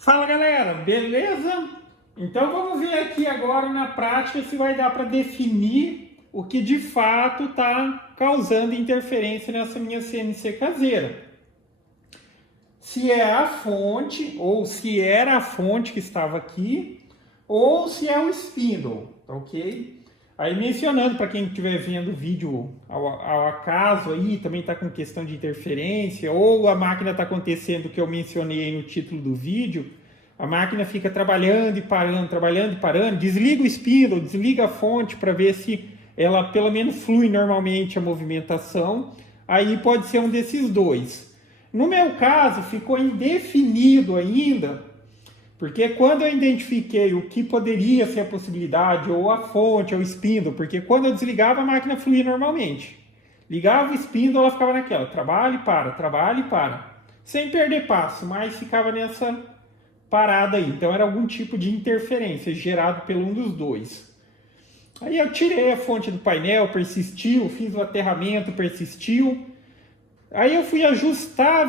Fala galera, beleza? Então vamos ver aqui agora na prática se vai dar para definir o que de fato está causando interferência nessa minha CNC caseira. Se é a fonte, ou se era a fonte que estava aqui, ou se é o spindle, tá ok? Aí mencionando para quem estiver vendo o vídeo ao acaso aí, também está com questão de interferência, ou a máquina está acontecendo o que eu mencionei aí no título do vídeo, a máquina fica trabalhando e parando, desliga o spindle, desliga a fonte para ver se ela pelo menos flui normalmente a movimentação, aí pode ser um desses dois. No meu caso, ficou indefinido ainda, porque quando eu identifiquei o que poderia ser a possibilidade, ou a fonte, ou o spindle, porque quando eu desligava a máquina fluía normalmente. Ligava o spindle, ela ficava naquela, trabalha e para, sem perder passo, mas ficava nessa parada aí. Então era algum tipo de interferência gerado por um dos dois. Aí eu tirei a fonte do painel, persistiu, fiz o aterramento, persistiu. Aí eu fui ajustar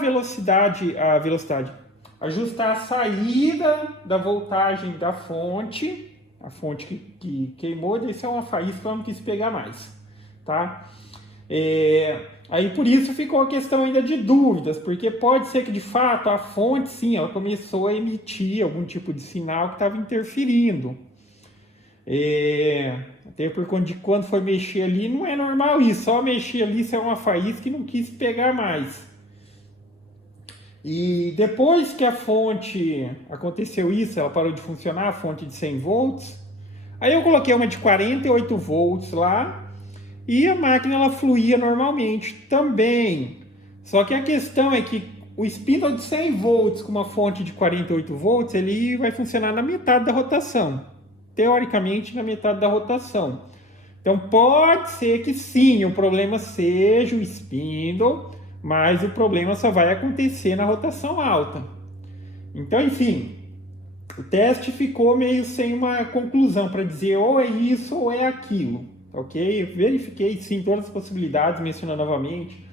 ajustar a saída da voltagem da fonte, a fonte que queimou, isso é uma faísca que eu não quis pegar mais, tá? Aí por isso ficou a questão ainda de dúvidas, porque pode ser que de fato a fonte, sim, ela começou a emitir algum tipo de sinal que estava interferindo. Até porque quando foi mexer ali, não é normal isso, só mexer ali se é uma faísca que não quis pegar mais. E depois que a fonte aconteceu isso, ela parou de funcionar, a fonte de 100 volts, aí eu coloquei uma de 48 volts lá e a máquina ela fluía normalmente também. Só que a questão é que o spindle de 100 volts com uma fonte de 48 volts, ele vai funcionar na metade da rotação. Teoricamente, na metade da rotação. Então pode ser que sim, o problema seja o spindle, mas o problema só vai acontecer na rotação alta. Então, enfim, o teste ficou meio sem uma conclusão para dizer ou é isso ou é aquilo, ok? Eu verifiquei sim todas as possibilidades, mencionando novamente.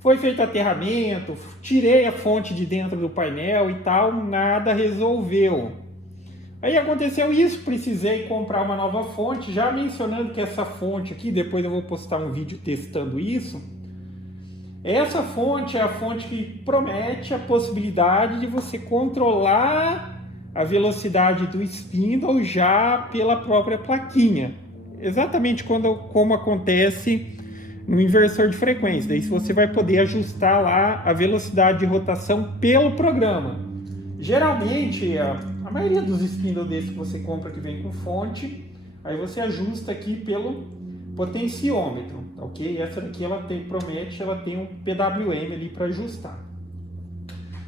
Foi feito aterramento, tirei a fonte de dentro do painel e tal, nada resolveu. Aí aconteceu isso, precisei comprar uma nova fonte, já mencionando que essa fonte aqui, depois eu vou postar um vídeo testando isso. Essa fonte é a fonte que promete a possibilidade de você controlar a velocidade do spindle já pela própria plaquinha. Exatamente como acontece no inversor de frequência. Daí você vai poder ajustar lá a velocidade de rotação pelo programa. Geralmente, a maioria dos spindles desses que você compra que vem com fonte, aí você ajusta aqui pelo potenciômetro, ok? Essa daqui ela promete, ela tem um PWM ali para ajustar.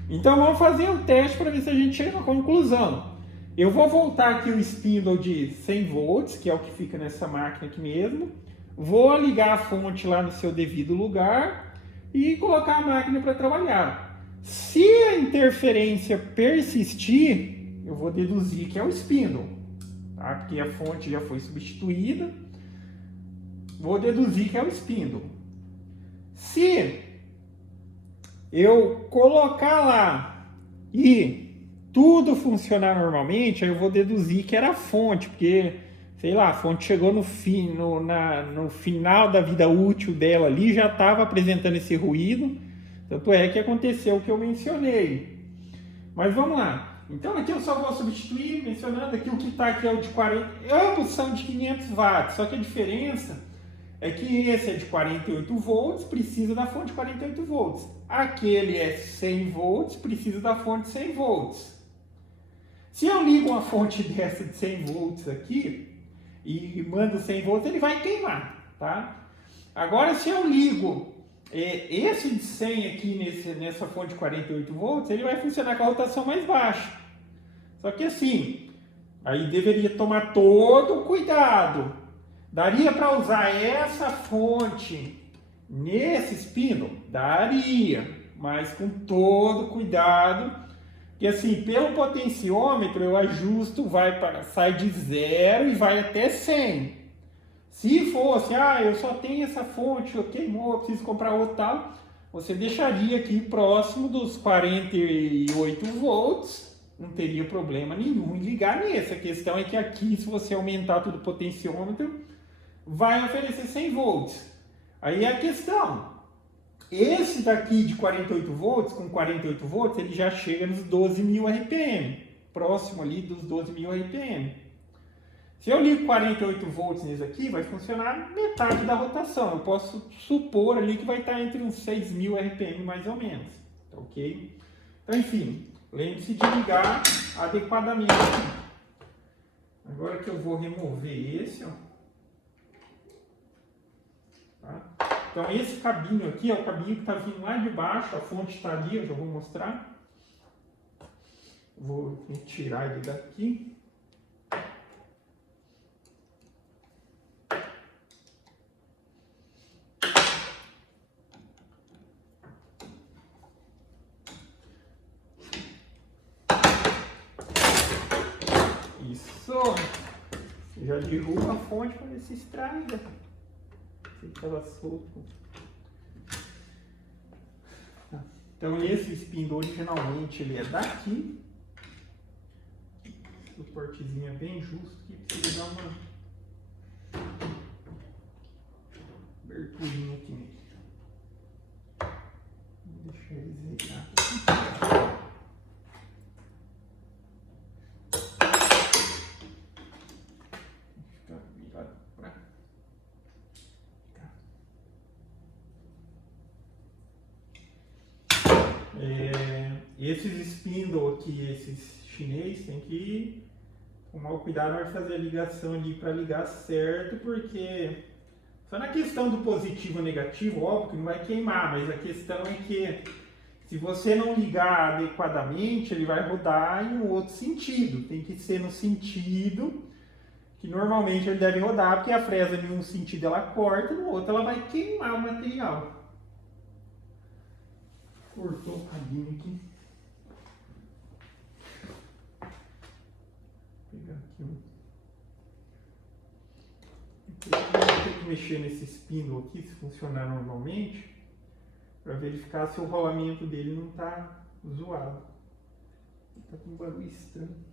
Então vamos fazer o teste para ver se a gente chega na conclusão. Eu vou voltar aqui o spindle de 100 volts, que é o que fica nessa máquina aqui mesmo. Vou ligar a fonte lá no seu devido lugar e colocar a máquina para trabalhar. Se a interferência persistir, eu vou deduzir que é o spindle, tá? Porque a fonte já foi substituída. Vou deduzir que é o spindle. Se eu colocar lá e tudo funcionar normalmente, aí eu vou deduzir que era a fonte, porque, sei lá, a fonte chegou no final da vida útil dela ali, já estava apresentando esse ruído, tanto é que aconteceu o que eu mencionei. Mas vamos lá. Então aqui eu só vou substituir, mencionando aqui o que está aqui é o de 40, ambos são de 500 watts, só que a diferença é que esse é de 48 volts, precisa da fonte de 48 volts. Aquele é 100 volts, precisa da fonte de 100 volts. Se eu ligo uma fonte dessa de 100 volts aqui e mando 100 volts, ele vai queimar, tá? Agora, se eu ligo esse de 100 aqui nessa fonte de 48 volts, ele vai funcionar com a rotação mais baixa. Só que assim, aí deveria tomar todo o cuidado. Daria para usar essa fonte nesse spindle? Daria, mas com todo cuidado, que assim, pelo potenciômetro eu ajusto, sai de 0 e vai até 100. Se fosse, eu só tenho essa fonte, eu queimou, eu preciso comprar outra tal, você deixaria aqui próximo dos 48 volts, não teria problema nenhum em ligar nesse. A questão é que aqui, se você aumentar tudo o potenciômetro, vai oferecer 100 volts. Aí é a questão, esse daqui de 48 volts, com 48 volts, ele já chega nos 12.000 RPM, próximo ali dos 12.000 RPM. Se eu ligo 48 volts nesse aqui, vai funcionar metade da rotação. Eu posso supor ali que vai estar entre uns 6.000 RPM mais ou menos, tá ok? Então, enfim, lembre-se de ligar adequadamente. Agora que eu vou remover esse, ó. Tá? Então, esse cabinho aqui é o cabinho que está vindo lá de baixo, a fonte está ali, eu já vou mostrar. Vou tirar ele daqui. Isso! Já derruba a fonte para ver se estraga. Se estava solto. Então esse spindle originalmente ele é daqui. O portezinho é bem justo aqui, precisa dar uma aberturinha aqui nele. Vou deixar ele desligar aqui. Esses spindle aqui, esses chinês, tem que tomar cuidado na hora de fazer a ligação ali para ligar certo, porque só na questão do positivo ou negativo, óbvio que não vai queimar, mas a questão é que se você não ligar adequadamente, ele vai rodar em um outro sentido. Tem que ser no sentido que normalmente ele deve rodar, porque a fresa em um sentido ela corta, no outro ela vai queimar o material. Cortou o cabinho aqui. Vou pegar aqui vou ter que mexer nesse spindle aqui, se funcionar normalmente, para verificar se o rolamento dele não está zoado. Está com um barulho estranho.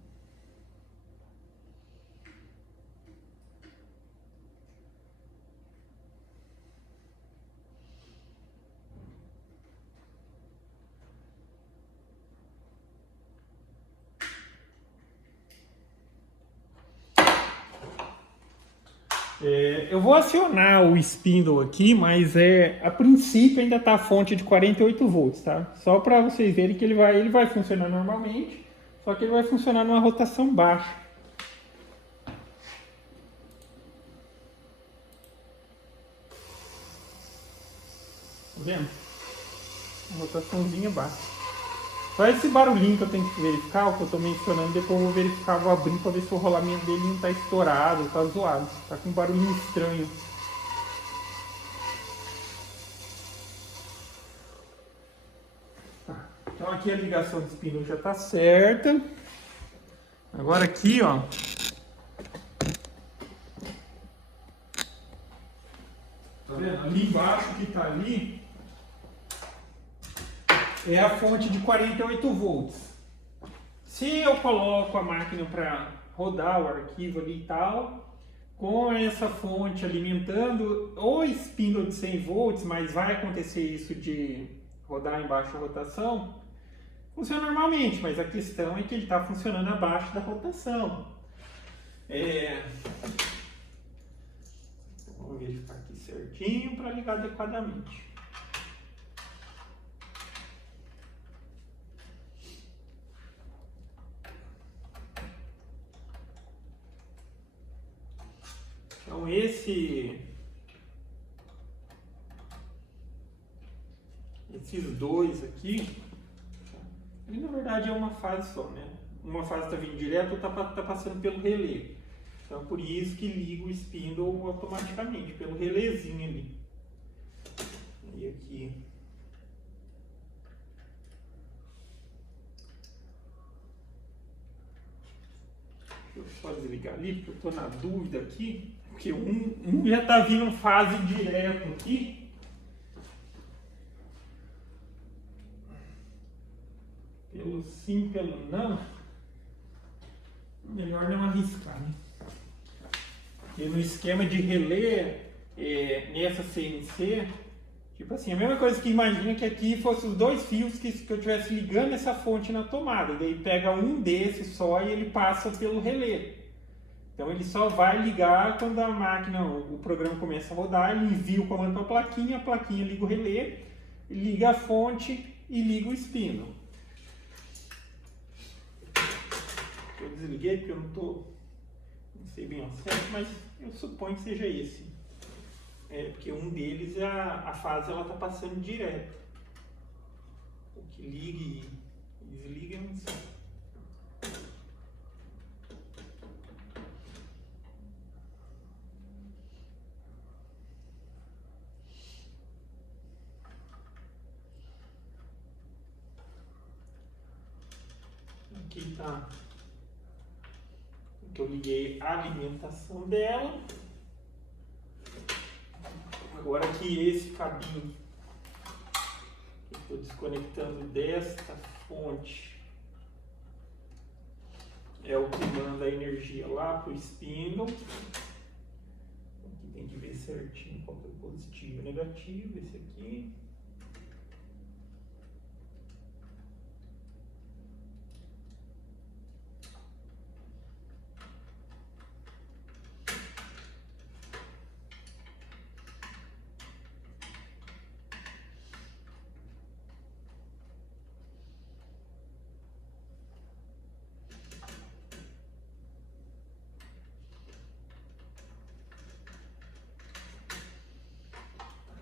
Eu vou acionar o spindle aqui, mas a princípio ainda está a fonte de 48 volts, tá? Só para vocês verem que ele vai funcionar normalmente, só que ele vai funcionar numa rotação baixa. Tá vendo? Uma rotaçãozinha baixa. Só esse barulhinho que eu tenho que verificar, o que eu estou mencionando, depois eu vou verificar, vou abrir para ver se o rolamento dele não está estourado, está zoado. Está com um barulhinho estranho. Tá. Então aqui a ligação do spindle já está certa. Agora aqui, ó. Tá vendo? Ali embaixo que está ali é a fonte de 48 volts. Se eu coloco a máquina para rodar o arquivo ali e tal, com essa fonte alimentando o spindle de 100 volts, mas vai acontecer isso de rodar em baixa rotação, funciona normalmente, mas a questão é que ele está funcionando abaixo da rotação. Vamos verificar aqui certinho para ligar adequadamente. Então esses dois aqui, ele na verdade é uma fase só, né? Uma fase está vindo direto, outra está passando pelo relé. Então por isso que liga o spindle automaticamente, pelo relézinho ali. E aqui. Deixa eu só desligar ali, porque eu estou na dúvida aqui. Porque um já está vindo fase direto aqui. Pelo sim, pelo não. melhor não arriscar, né? E no esquema de relé, nessa CNC, tipo assim, a mesma coisa que imagina que aqui fosse os dois fios que eu estivesse ligando essa fonte na tomada. Daí pega um desses só e ele passa pelo relé. Então ele só vai ligar quando a máquina, o programa começa a rodar, ele envia o comando para a plaquinha liga o relé, liga a fonte e liga o spindle. Eu desliguei porque eu não sei bem ao certo, mas eu suponho que seja esse. Porque um deles, a fase ela tá passando direto. O que liga e desliga, eu não sei. Aqui tá que eu liguei a alimentação dela. Agora que esse cabinho que eu estou desconectando desta fonte é o que manda a energia lá para o spindle. Aqui tem que ver certinho qual é o positivo e negativo, esse aqui.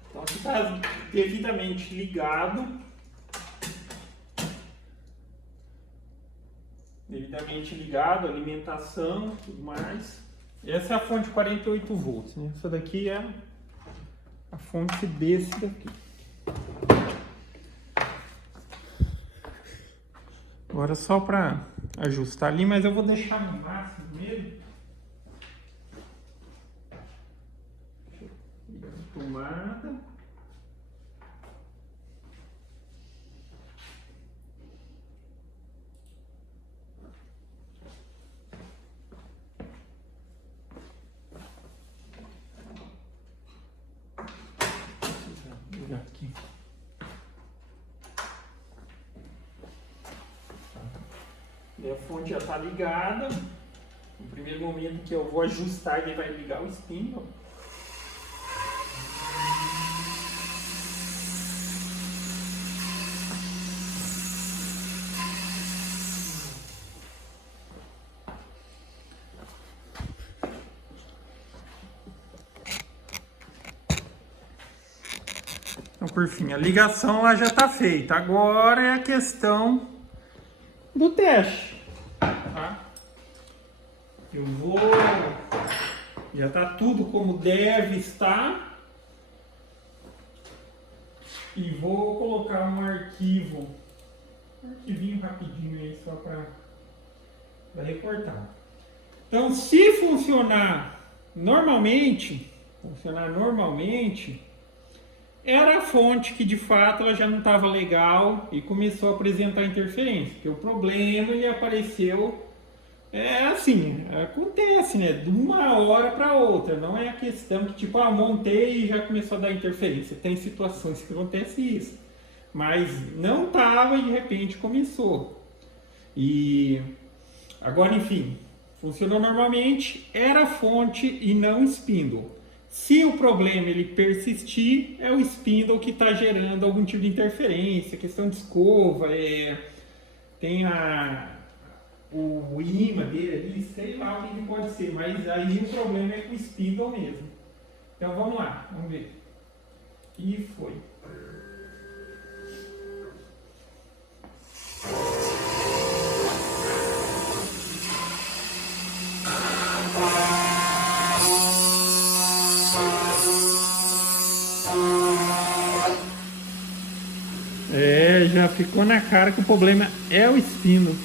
Então aqui está devidamente ligado. Alimentação, tudo mais. Essa é a fonte 48 volts, né? Essa daqui é a fonte desse daqui. Agora só para ajustar ali, mas eu vou deixar no máximo mesmo. Ligar a tomada. Aqui. E a fonte já está ligada. No primeiro momento que eu vou ajustar, ele vai ligar o spindle. Então, por fim, a ligação lá já está feita. Agora é a questão do teste. Tá? Eu vou... Já está tudo como deve estar. E vou colocar um arquivinho rapidinho aí só para recortar. Então, se funcionar normalmente, era a fonte que de fato ela já não estava legal e começou a apresentar interferência, porque o problema ele apareceu, assim, acontece, né, de uma hora para outra, não é a questão que tipo, montei e já começou a dar interferência, tem situações que acontece isso, mas não estava e de repente começou. E agora, enfim, funcionou normalmente, era a fonte e não o spindle. Se o problema ele persistir, é o spindle que está gerando algum tipo de interferência, questão de escova, tem o imã dele ali, sei lá o que pode ser, mas aí o problema é com o spindle mesmo. Então vamos lá, vamos ver. E foi. Já ficou na cara que o problema é o spindle.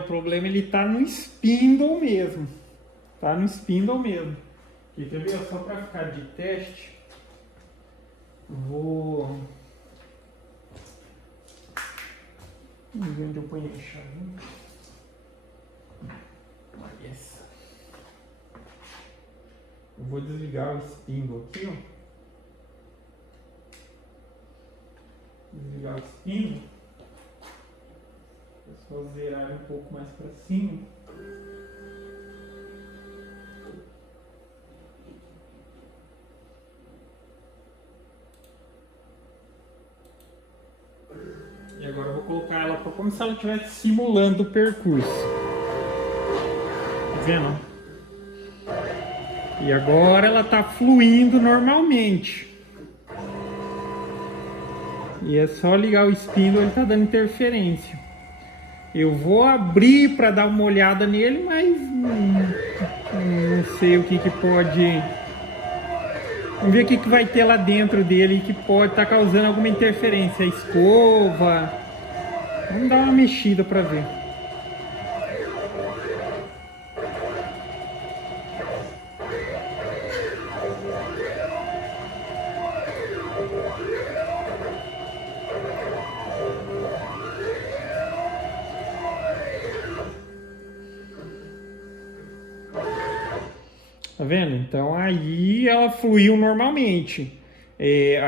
o problema ele tá no spindle mesmo. Tá no spindle mesmo. Aqui, quer ver? Só para ficar de teste, vou... Vamos ver onde eu ponho a chave. Yes. Eu vou desligar o spindle aqui, ó. Desligar o spindle. É só zerar um pouco mais para cima. E agora eu vou colocar ela como se ela estivesse simulando o percurso. Tá vendo? E agora ela está fluindo normalmente. E é só ligar o spindle, ele está dando interferência. Eu vou abrir para dar uma olhada nele, mas não sei o que pode... Vamos ver o que vai ter lá dentro dele que pode estar causando alguma interferência. A escova. Vamos dar uma mexida para ver. Tá vendo? Então aí ela fluiu normalmente.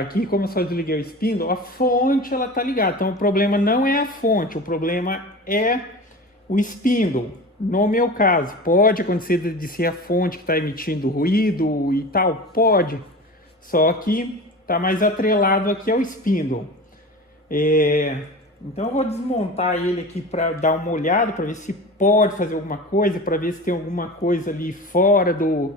Aqui, como eu só desliguei o spindle, a fonte ela tá ligada. Então o problema não é a fonte, o problema é o spindle. No meu caso, pode acontecer de ser a fonte que está emitindo ruído e tal? Pode. Só que tá mais atrelado aqui ao spindle. Então eu vou desmontar ele aqui para dar uma olhada, para ver se pode fazer alguma coisa, para ver se tem alguma coisa ali fora do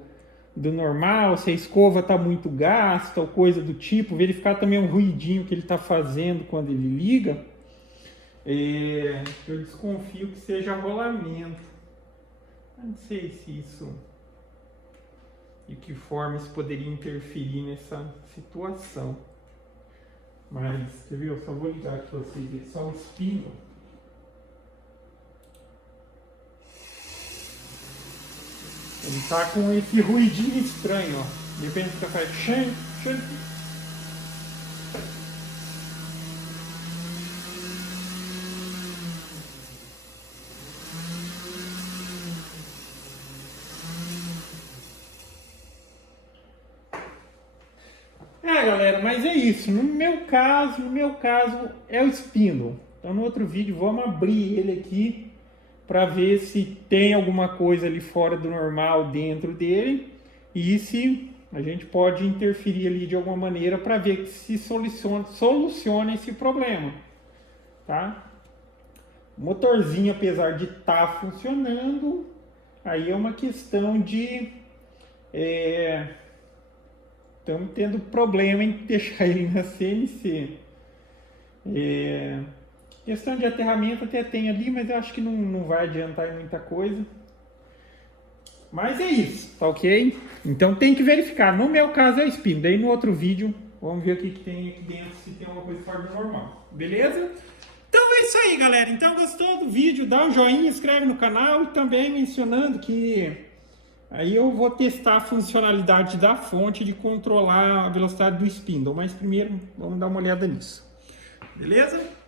normal, se a escova está muito gasta ou coisa do tipo, verificar também o ruidinho que ele está fazendo quando ele liga. Eu desconfio que seja rolamento. Não sei se isso... De que forma isso poderia interferir nessa situação. Mas, quer ver? Eu só vou ligar aqui para vocês verem só o spindle. Ele tá com esse ruidinho estranho, ó. De repente fica faz xan, xan. Galera, mas é isso. No meu caso é o spindle. Então no outro vídeo vamos abrir ele aqui para ver se tem alguma coisa ali fora do normal dentro dele e se a gente pode interferir ali de alguma maneira para ver se soluciona esse problema, tá? O motorzinho, apesar de estar funcionando, aí é uma questão de estamos tendo problema em deixar ele na CNC. Questão de aterramento até tem ali, mas eu acho que não vai adiantar em muita coisa. Mas é isso, tá ok? Então tem que verificar. No meu caso é o spindle. Daí no outro vídeo, vamos ver o que tem aqui dentro, se tem alguma coisa fora do normal. Beleza? Então é isso aí, galera. Então gostou do vídeo? Dá um joinha, inscreve no canal e também mencionando que aí eu vou testar a funcionalidade da fonte de controlar a velocidade do spindle. Mas primeiro vamos dar uma olhada nisso. Beleza?